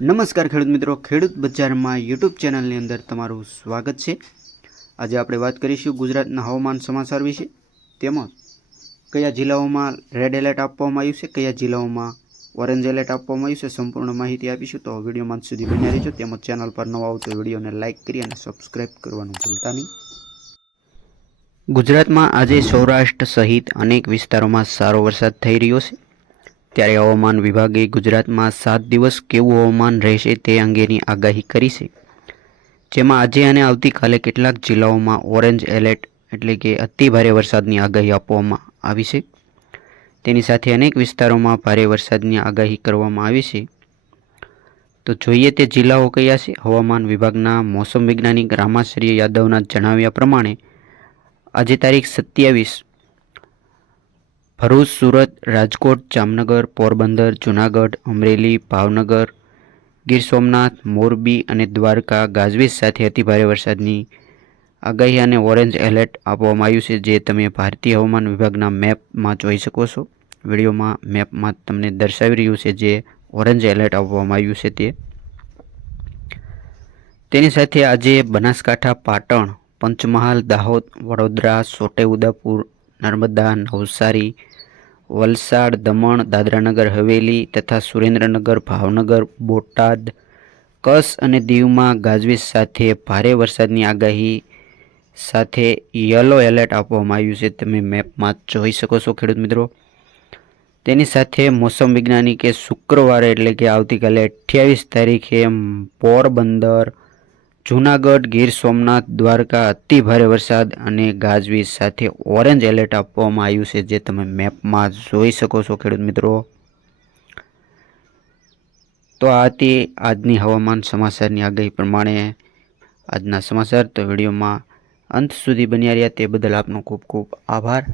નમસ્કાર ખેડૂત મિત્રો. ખેડૂત બજારમાં યુટ્યુબ ચેનલની અંદર તમારું સ્વાગત છે. આજે આપણે વાત કરીશું ગુજરાતના હવામાન સમાચાર વિશે. તેમજ કયા જિલ્લાઓમાં રેડ એલર્ટ આપવામાં આવ્યું છે, કયા જિલ્લાઓમાં ઓરેન્જ એલર્ટ આપવામાં આવ્યું છે, સંપૂર્ણ માહિતી આપીશું. તો વિડીયોમાં સુધી બન્યા રહેજો. તેમજ ચેનલ પર નવા આવતો વિડીયોને લાઇક કરી અને સબસ્ક્રાઇબ કરવાનું ભૂલતા નહીં. ગુજરાતમાં આજે સૌરાષ્ટ્ર સહિત અનેક વિસ્તારોમાં સારો વરસાદ થઈ રહ્યો છે. ત્યારે હવામાન વિભાગે ગુજરાતમાં સાત દિવસ કેવું હવામાન રહેશે તે અંગેની આગાહી કરી છે. જેમાં આજે અને આવતીકાલે કેટલાક જિલ્લાઓમાં ઓરેન્જ એલર્ટ એટલે કે અતિ ભારે વરસાદની આગાહી આપવામાં આવી છે. તેની સાથે અનેક વિસ્તારોમાં ભારે વરસાદની આગાહી કરવામાં આવી છે. તો જોઈએ તે જિલ્લાઓ કયા છે. હવામાન વિભાગના મોસમ વૈજ્ઞાનિક રામાશ્રી યાદવના જણાવ્યા પ્રમાણે, આજે તારીખ સત્યાવીસ ભરૂચ, સુરત, રાજકોટ, જામનગર, પોરબંદર, જૂનાગઢ, અમરેલી, ભાવનગર, ગીર સોમનાથ, મોરબી અને દ્વારકા ગાજવીજ સાથે અતિભારે વરસાદની આગાહી અને ઓરેન્જ એલર્ટ આપવામાં આવ્યું છે, જે તમે ભારતીય હવામાન વિભાગના મેપમાં જોઈ શકો છો. વિડીયોમાં મેપમાં તમને દર્શાવી રહ્યું છે જે ઓરેન્જ એલર્ટ આપવામાં આવ્યું છે તે. તેની સાથે આજે બનાસકાંઠા, પાટણ, પંચમહાલ, દાહોદ, વડોદરા છોટેઉદેપુર નર્મદા નવસારી, વલસાડ, દમણ, દાદરાનગર, હવેલી તથા સુરેન્દ્રનગર, ભાવનગર, બોટાદ કચ્છ અને દીવમાં ગાજવીજ સાથે ભારે વરસાદની આગાહી સાથે યલો એલર્ટ આપવામાં આવ્યું છે. તમે મેપમાં જોઈ શકો છો, ખેડૂત મિત્રો. તેની સાથે મોસમ વિજ્ઞાનિકે શુક્રવારે એટલે કે આવતીકાલે અઠ્યાવીસ તારીખે પોરબંદર જૂનાગઢ ગીર સોમનાથ દ્વારકા અતિ ભારે વરસાદ અને ગાજવીજ સાથે ઓરેન્જ એલર્ટ આપવામાં આવ્યું છે, જે તમે મેપમાં જોઈ શકો છો, ખેડૂત મિત્રો. તો આ હતી આજની હવામાન સમાચારની આગાહી પ્રમાણે. આજના સમાચાર તો વિડીયોમાં અંત સુધી બન્યા રહ્યા, તે બદલ આપનો ખૂબ ખૂબ આભાર.